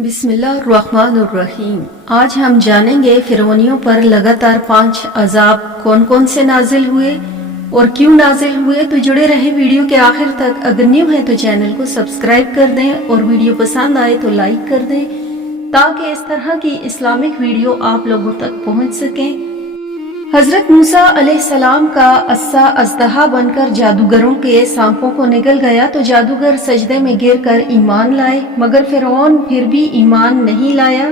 بسم اللہ الرحمن الرحیم۔ آج ہم جانیں گے فرعونیوں پر لگاتار 5 عذاب کون کون سے نازل ہوئے اور کیوں نازل ہوئے۔ تو جڑے رہے ویڈیو کے آخر تک۔ اگر نیو ہے تو چینل کو سبسکرائب کر دیں اور ویڈیو پسند آئے تو لائک کر دیں تاکہ اس طرح کی اسلامک ویڈیو آپ لوگوں تک پہنچ سکیں۔ حضرت موسیٰ علیہ السلام کا عصا اژدہا بن کر جادوگروں کے سانپوں کو نگل گیا تو جادوگر سجدے میں گر کر ایمان لائے، مگر فرعون پھر بھی ایمان نہیں لایا،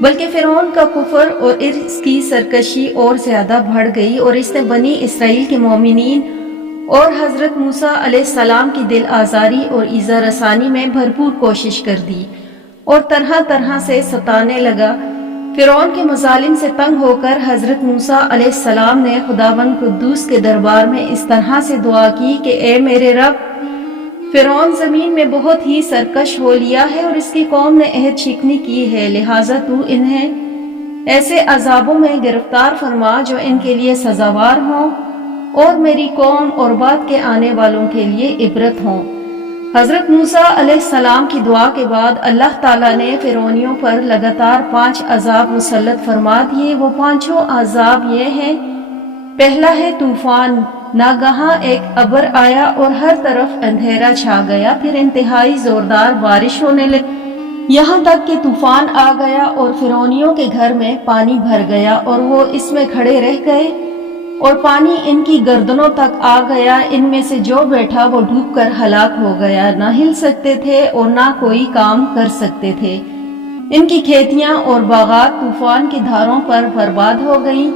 بلکہ فرعون کا کفر اور اس کی سرکشی اور زیادہ بڑھ گئی اور اس نے بنی اسرائیل کے مومنین اور حضرت موسیٰ علیہ السلام کی دل آزاری اور ایذا رسانی میں بھرپور کوشش کر دی اور طرح طرح سے ستانے لگا۔ فرعون کے مظالم سے تنگ ہو کر حضرت موسیٰ علیہ السلام نے خداوند قدوس کے دربار میں اس طرح سے دعا کی کہ اے میرے رب، فرعون زمین میں بہت ہی سرکش ہو لیا ہے اور اس کی قوم نے عہد شکنی کی ہے، لہٰذا تو انہیں ایسے عذابوں میں گرفتار فرما جو ان کے لیے سزاوار ہوں اور میری قوم اور بعد کے آنے والوں کے لیے عبرت ہوں۔ حضرت موسیٰ علیہ السلام کی دعا کے بعد اللہ تعالیٰ نے فرعونیوں پر لگاتار 5 عذاب مسلط فرما دیے۔ وہ 5 عذاب یہ ہیں۔ پہلا ہے طوفان۔ ناگہاں ایک ابر آیا اور ہر طرف اندھیرا چھا گیا، پھر انتہائی زوردار بارش ہونے لگی، یہاں تک کہ طوفان آ گیا اور فرعونیوں کے گھر میں پانی بھر گیا اور وہ اس میں کھڑے رہ گئے اور پانی ان کی گردنوں تک آ گیا۔ ان میں سے جو بیٹھا وہ ڈوب کر ہلاک ہو گیا، نہ ہل سکتے تھے اور نہ کوئی کام کر سکتے تھے۔ ان کی کھیتیاں اور باغات طوفان کی دھاروں پر برباد ہو گئیں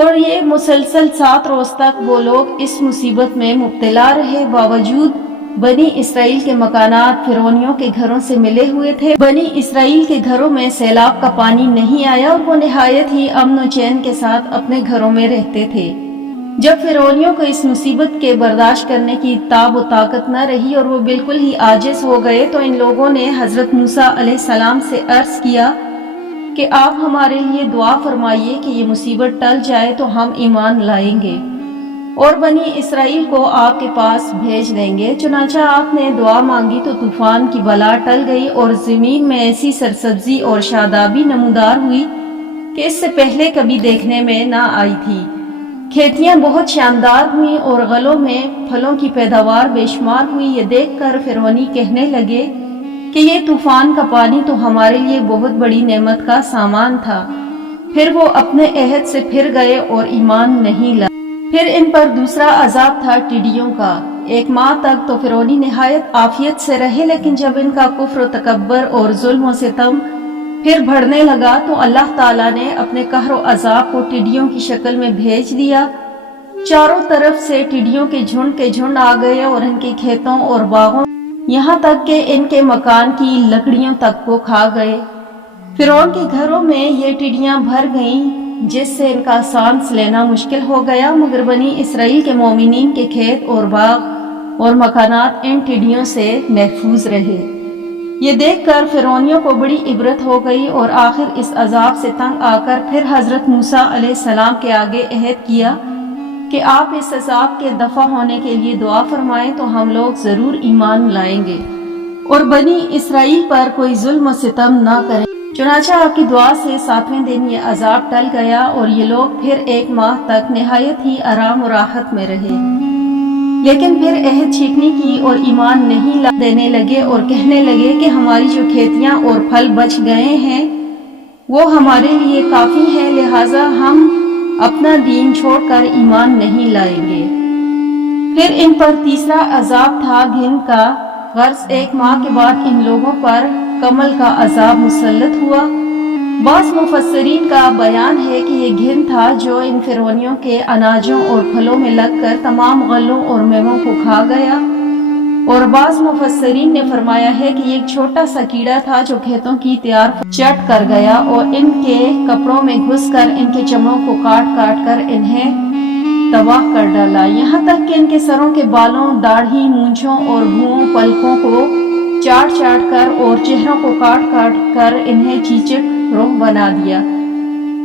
اور یہ مسلسل 7 روز تک وہ لوگ اس مصیبت میں مبتلا رہے۔ باوجود بنی اسرائیل کے مکانات فرعونیوں کے گھروں سے ملے ہوئے تھے، بنی اسرائیل کے گھروں میں سیلاب کا پانی نہیں آیا اور وہ نہایت ہی امن و چین کے ساتھ اپنے گھروں میں رہتے تھے۔ جب فرعونیوں کو اس مصیبت کے برداشت کرنے کی تاب و طاقت نہ رہی اور وہ بالکل ہی عاجز ہو گئے تو ان لوگوں نے حضرت موسیٰ علیہ السلام سے عرض کیا کہ آپ ہمارے لیے دعا فرمائیے کہ یہ مصیبت ٹل جائے تو ہم ایمان لائیں گے اور بنی اسرائیل کو آپ کے پاس بھیج دیں گے۔ چنانچہ آپ نے دعا مانگی تو طوفان کی بلا ٹل گئی اور زمین میں ایسی سرسبزی اور شادابی نمودار ہوئی کہ اس سے پہلے کبھی دیکھنے میں نہ آئی تھی۔ کھیتیاں بہت شاندار ہوئیں اور غلوں میں پھلوں کی پیداوار بے شمار ہوئی۔ یہ دیکھ کر فرعونی کہنے لگے کہ یہ طوفان کا پانی تو ہمارے لیے بہت بڑی نعمت کا سامان تھا۔ پھر وہ اپنے عہد سے پھر گئے اور ایمان نہیں لائے۔ پھر ان پر دوسرا عذاب تھا ٹڈیوں کا۔ 1 ماہ تک تو فرعونی نہایت عافیت سے رہے، لیکن جب ان کا کفر و تکبر اور ظلم و ستم پھر بڑھنے لگا تو اللہ تعالیٰ نے اپنے قہر و عذاب کو ٹڈیوں کی شکل میں بھیج دیا۔ چاروں طرف سے ٹڈیوں کے جھنڈ آ گئے اور ان کے کھیتوں اور باغوں یہاں تک کہ ان کے مکان کی لکڑیوں تک کو کھا گئے۔ فرعون کے گھروں میں یہ ٹڈیاں بھر گئیں جس سے ان کا سانس لینا مشکل ہو گیا، مگر بنی اسرائیل کے مومنین کے کھیت اور باغ اور مکانات ان ٹڈیوں سے محفوظ رہے۔ یہ دیکھ کر فرعونیوں کو بڑی عبرت ہو گئی اور آخر اس عذاب سے تنگ آ کر پھر حضرت موسیٰ علیہ السلام کے آگے عہد کیا کہ آپ اس عذاب کے دفع ہونے کے لیے دعا فرمائیں تو ہم لوگ ضرور ایمان لائیں گے اور بنی اسرائیل پر کوئی ظلم و ستم نہ کریں۔ چنانچہ آپ کی دعا سے 7ویں دن یہ عذاب ٹل گیا اور یہ لوگ پھر 1 ماہ تک نہایت ہی آرام و راحت میں رہے، لیکن پھر عہد شکنی کی اور ایمان نہیں دینے لگے اور کہنے لگے کہ ہماری جو کھیتیاں اور پھل بچ گئے ہیں وہ ہمارے لیے کافی ہیں، لہٰذا ہم اپنا دین چھوڑ کر ایمان نہیں لائیں گے۔ پھر ان پر تیسرا عذاب تھا گھن کا۔ غرض 1 ماہ کے بعد ان لوگوں پر کمل کا عذاب مسلط ہوا۔ بعض مفسرین کا بیان ہے کہ یہ گھن تھا جو ان فرعونیوں کے اناجوں اور پھلوں میں لگ کر تمام غلوں اور میووں کو کھا گیا، اور بعض مفسرین نے فرمایا ہے کہ یہ ایک چھوٹا سا کیڑا تھا جو کھیتوں کی تیار چٹ کر گیا اور ان کے کپڑوں میں گھس کر ان کے چمڑوں کو کاٹ کاٹ کر انہیں تباہ کر ڈالا، یہاں تک کہ ان کے سروں کے بالوں، داڑھی، مونچھوں اور بھوؤں پلکوں کو چاٹ چاٹ کر اور چہروں کو کاٹ کاٹ کر انہیں چیچک روح بنا دیا۔